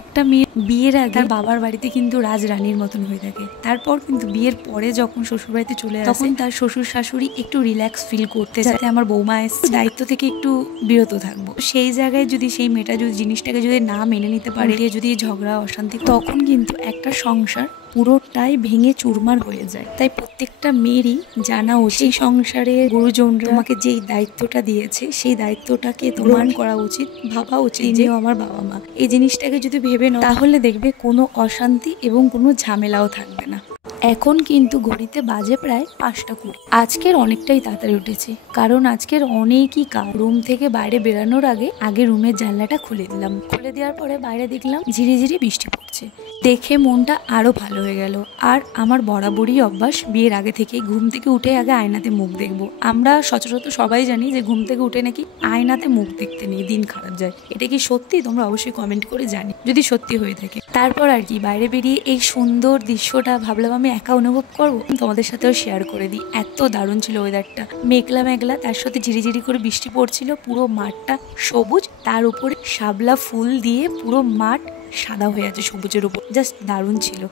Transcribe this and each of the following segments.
একটা মেয়ে বিয়ের আগে তার বাবার বাড়িতে কিন্তু রাজরানীর মতন হয়ে থাকে, তারপর কিন্তু বিয়ের পরে যখন শ্বশুর বাড়িতে চলে আসে তখন তার শ্বশুর শাশুড়ি একটু রিল্যাক্স ফিল করতে যাতে আমার বৌমা এসছে দায়িত্ব থেকে একটু বিরত থাকবো। সেই জায়গায় যদি সেই মেয়েটা যদি জিনিসটাকে যদি না মেনে নিতে পারে, যদি ঝগড়া অশান্তি, তখন কিন্তু একটা সংসার পুরোটাই ভেঙে চুরমার হয়ে যায়। তাই প্রত্যেকটা মেয়েরই জানা উচিত সেই সংসারে গুরুজন তোমাকে যেই দায়িত্বটা দিয়েছে সেই দায়িত্বটাকে তোমার করা উচিত, ভাবা উচিত যে আমার বাবা মা। এই জিনিসটাকে যদি ভেবে নাও তাহলে দেখবে কোনো অশান্তি এবং কোনো ঝামেলাও থাকবে না। এখন কিন্তু ঘড়িতে বাজে প্রায় 5:20। আজকের অনেকটাই তাড়াতাড়ি উঠেছি, কারণ আজকের অনেকই কাজ। রুম থেকে বাইরে বেরানোর আগে রুমের জানলাটা খুলে দিলাম। খুলে দেওয়ার পরে বাইরে দেখলাম ঝিরিঝিরি বৃষ্টি পড়ছে, দেখে মনটা আরো ভালো হয়ে গেল। আর আমার বরাবরই অভ্যাস বিয়ের আগে থেকে ঘুম থেকে উঠে আগে আয়নাতে মুখ দেখবো। আমরা সচরাচর সবাই জানি যে ঘুম থেকে উঠে নাকি আয়নাতে মুখ দেখতে নেই, দিন খারাপ যায়। এটা কি সত্যি? তোমরা অবশ্যই কমেন্ট করে জানি যদি সত্যি হয়ে থাকে। তারপর আর কি বাইরে বেরিয়ে এই সুন্দর দৃশ্যটা ভাবলাম আমি একা অনুভব করবো, তোমাদের সাথেও শেয়ার করে দিই। এত দারুণ ছিল ওয়েদারটা, মেঘলা মেঘলা, তার সাথে ঝিরিঝিরি করে বৃষ্টি পড়ছিল। পুরো মাঠটা সবুজ, তার উপরে শাপলা ফুল দিয়ে পুরো মাঠ সাদা হয়ে আছে সবুজের উপর, জাস্ট দারুণ ছিল।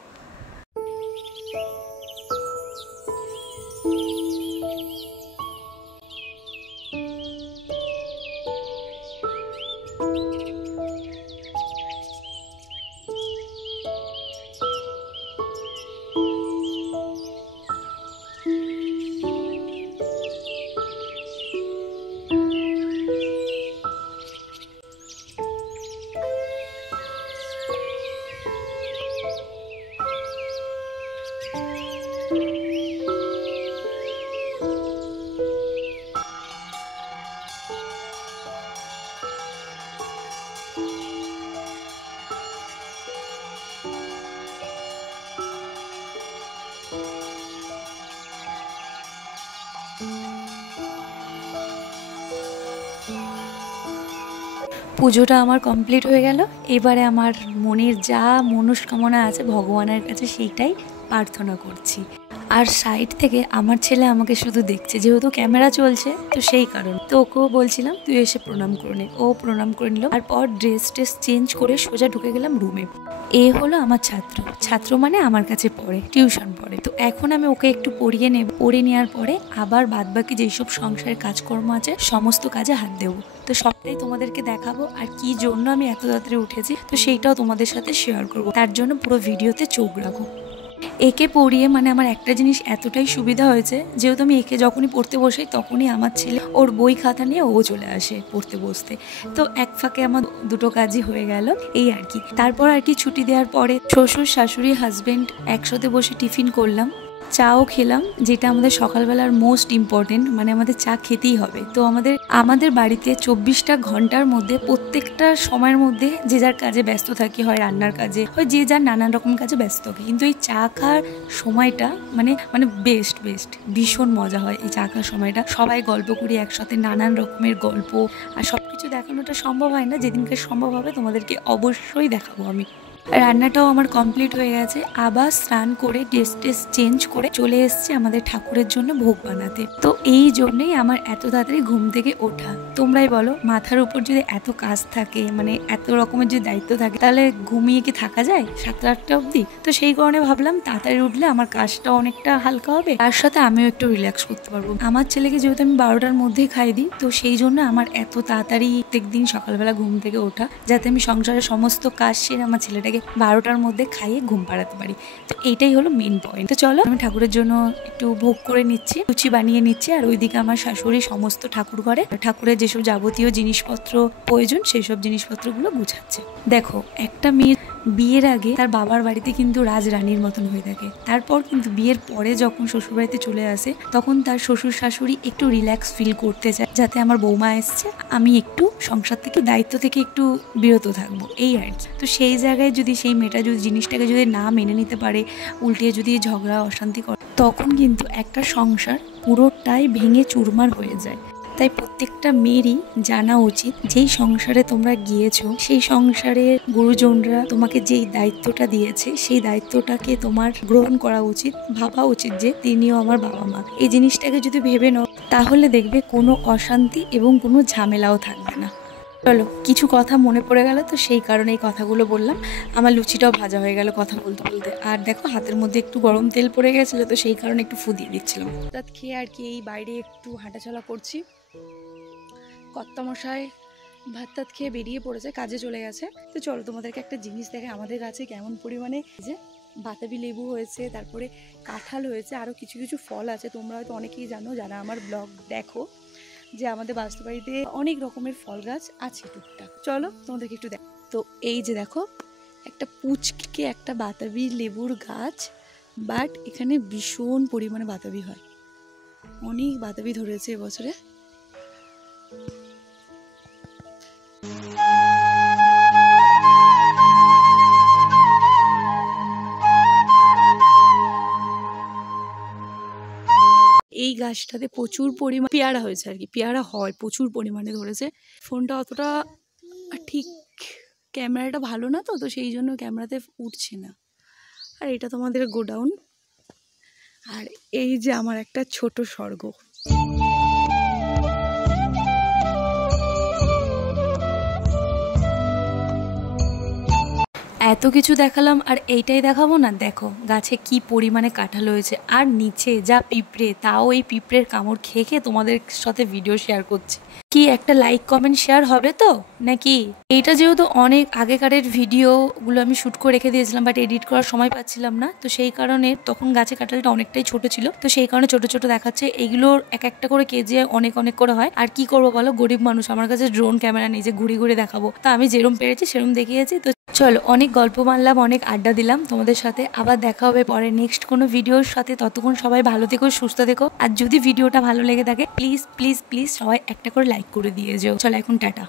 পুজোটা আমার কমপ্লিট হয়ে গেল। এবারে আমার মনের যা মনস্কামনা আছে ভগবানের কাছে সেইটাই প্রার্থনা করছি। আর সাইড থেকে আমার ছেলে আমাকে শুধু দেখছে, যেহেতু ক্যামেরা চলছে তো সেই কারণ। তো ওকেও বলছিলাম তুই এসে প্রণাম করে নে। ও প্রণাম করে নিল। তারপর ড্রেস চেঞ্জ করে সোজা ঢুকে গেলাম রুমে। এ হলো আমার ছাত্র মানে আমার কাছে পড়ে, টিউশন পড়ে। তো এখন আমি ওকে একটু পড়িয়ে নেব। পড়ে নেওয়ার পরে আবার বাদবাকি যেসব সংসারের কাজকর্ম আছে সমস্ত কাজে হাত দেবো। তো সবটাই তোমাদেরকে দেখাবো, আর কি জন্য আমি এত তাড়াতাড়ি উঠেছি তো সেইটাও তোমাদের সাথে শেয়ার করবো। তার জন্য পুরো ভিডিওতে চোখ রাখো। একে পড়িয়ে মানে আমার একটা জিনিস এতটাই সুবিধা হয়েছে, যেহেতু আমি একে যখনই পড়তে বসাই তখনই আমার ছেলে ওর বই খাতা নিয়ে ও চলে আসে পড়তে বসতে। তো এক ফাঁকে আমার দুটো কাজই হয়ে গেল, এই আর কি। তারপর আর কি ছুটি দেওয়ার পরে শ্বশুর শাশুড়ি হাজবেন্ড একসাথে বসে টিফিন করলাম, চাও খেলাম, যেটা আমাদের সকালবেলার মোস্ট ইম্পর্টেন্ট, মানে আমাদের চা খেতেই হবে। তো আমাদের বাড়িতে 24টা ঘন্টার মধ্যে প্রত্যেকটা সময়ের মধ্যে যে যার কাজে ব্যস্ত থাকি, হয় রান্নার কাজে, হয় যে যার নানান রকম কাজে ব্যস্ত থাকি, কিন্তু এই চা খাওয়ার সময়টা মানে বেস্ট ভীষণ মজা হয় এই চা খাওয়ার সময়টা। সবাই গল্প করি একসাথে, নানান রকমের গল্প। আর সবকিছু দেখানোটা সম্ভব হয় না, যেদিনকে সম্ভব হবে তোমাদেরকে অবশ্যই দেখাবো আমি। রান্নাটাও আমার কমপ্লিট হয়ে গেছে। আবার স্নান করে ড্রেস চেঞ্জ করে চলে এসেছি আমাদের ঠাকুরের জন্য ভোগ বানাতে। তো এই জন্যই আমার এত তাড়াতাড়ি ঘুম থেকে ওঠা। তোমরাই বলো, মাথার উপর যদি এত কাজ থাকে, মানে এত রকমের যদি দায়িত্ব থাকে, তাহলে ঘুমিয়ে কি থাকা যায় 7-8টা অবধি? তো সেই কারণে ভাবলাম তাড়াতাড়ি উঠলে আমার কাজটা অনেকটা হালকা হবে, তার সাথে আমিও একটু রিল্যাক্স করতে পারবো। আমার ছেলেকে যেহেতু আমি 12টার মধ্যেই খাই দিই, তো সেই জন্য আমার এত তাড়াতাড়ি প্রত্যেকদিন সকালবেলা ঘুম থেকে ওঠা, যাতে আমি সংসারের সমস্ত কাজ সেরে আমার ছেলেটাকে 12টার মধ্যে খাইয়ে ঘুম পাড়াতে পারি। তো এইটাই হলো মেন পয়েন্ট। তো চলো আমি ঠাকুরের জন্য একটু ভোগ করে নিচ্ছি, লুচি বানিয়ে নিচ্ছি। আর ওইদিকে আমার শাশুড়ি সমস্ত ঠাকুর ঘরে ঠাকুরের যেসব যাবতীয় জিনিসপত্র প্রয়োজন সেই সব জিনিসপত্রগুলো গুছাচ্ছে। দেখো, একটা মেয়ে বিয়ের আগে তার বাবার বাড়িতে কিন্তু রাজরানীর মতন হয়ে থাকে, তারপর কিন্তু বিয়ের পরে যখন শ্বশুর বাড়িতে চলে আসে তখন তার শ্বশুর শাশুড়ি একটু রিল্যাক্স ফিল করতে চায়, যাতে আমার বৌমা এসছে, আমি একটু সংসার থেকে দায়িত্ব থেকে একটু বিরত থাকবো, এই আর কি। তো সেই জায়গায় যদি সেই মেয়েটা যদি জিনিসটাকে যদি না মেনে নিতে পারে, উল্টে যদি ঝগড়া অশান্তি করে, তখন কিন্তু একটা সংসার পুরোটাই ভেঙে চুরমার হয়ে যায়। তাই প্রত্যেকটা মেয়েরই জানা উচিত যেই সংসারে তোমরা গিয়েছো সেই সংসারের গুরুজনরা তোমাকে যেই দায়িত্বটা দিয়েছে সেই দায়িত্বটাকে তোমার গ্রহণ করা উচিত, ভাবা উচিত যে তিনিও আমার বাবা মা। এই জিনিসটাকে যদি ভেবে নাও তাহলে দেখবে কোনো অশান্তি এবং কোনো ঝামেলাও থাকবে না। চলো, কিছু কথা মনে পড়ে গেল, তো সেই কারণে এই কথাগুলো বললাম। আমার লুচিটাও ভাজা হয়ে গেল কথা বলতে বলতে। আর দেখো হাতের মধ্যে একটু গরম তেল পড়ে গেছিলো, তো সেই কারণে একটু ফু দিয়ে দিচ্ছিলাম। রাত খেয়ে আর কি এই বাইরে একটু হাঁটাচলা করছি। কর্তামশাই ভাত টাত খেয়ে বেরিয়ে পড়েছে, কাজে চলে গেছে। তো চলো তোমাদেরকে একটা জিনিস দেখে আমাদের কাছে কেমন পরিমাণে যে বাতাবি লেবু হয়েছে, তারপরে কাঁঠাল হয়েছে, আরও কিছু কিছু ফল আছে। তোমরা হয়তো অনেকেই জানো যারা আমার ব্লগ দেখো, যে আমাদের বাস্তবাড়িতে অনেক রকমের ফল গাছ আছে টুকটাক। চলো তোমাদেরকে একটু দেখ। তো এই যে দেখো, একটা পুচকে একটা বাতাবি লেবুর গাছ, বাট এখানে ভীষণ পরিমাণে বাতাবি হয়, অনেক বাতাবি ধরেছে এবছরে। এই গাছটাতে প্রচুর পরিমাণ পেয়ারা হয়েছে আর কি, পেয়ারা হয় প্রচুর পরিমাণে ধরেছে। ফোনটা অতটা ঠিক ক্যামেরাটা ভালো না, তো তো সেই জন্য ক্যামেরাতে উঠছে না। আর এটা তোমাদের গোডাউন, আর এই যে আমার একটা ছোট স্বর্গ। এত কিছু দেখালাম, আর এইটাই দেখাবো না? দেখো গাছে কি পরিমাণে কাঁঠাল হয়েছে, আর নিচে যা পিঁপড়ে, তাও এই পিঁপড়ের কামড় খেয়ে খেয়ে তোমাদের সাথে ভিডিও শেয়ার করছি। কি একটা লাইক কমেন্ট শেয়ার হবে তো নাকি? এইটা যেহেতু অনেক আগেকারের ভিডিওগুলো আমি শ্যুট করে রেখে দিয়েছিলাম, বাট এডিট করার সময় পাচ্ছিলাম না, তো সেই কারণে তখন গাছে কাঁঠালটা অনেকটাই ছোট ছিল, তো সেই কারণে ছোট ছোট দেখাচ্ছে। এইগুলোর এক একটা করে কেজি অনেক অনেক করে হয়। আর কি করবো বলো, গরিব মানুষ, আমার কাছে ড্রোন ক্যামেরা নেই যে ঘুরে ঘুরে দেখাবো। তা আমি যেরম পেরেছি সেরম দেখিয়েছি। তো চলো, অনেক গল্প মারলাম, অনেক আড্ডা দিলাম তোমাদের সাথে। আবার দেখা হবে পরে নেক্সট কোনো ভিডিওর সাথে। ততক্ষণ সবাই ভালো থেকো, সুস্থ থেকো। আর যদি ভিডিওটা ভালো লেগে থাকে প্লিজ প্লিজ প্লিজ সবাই একটা করে লাইক করে দিয়ে যেও। চলো এখন টাটা।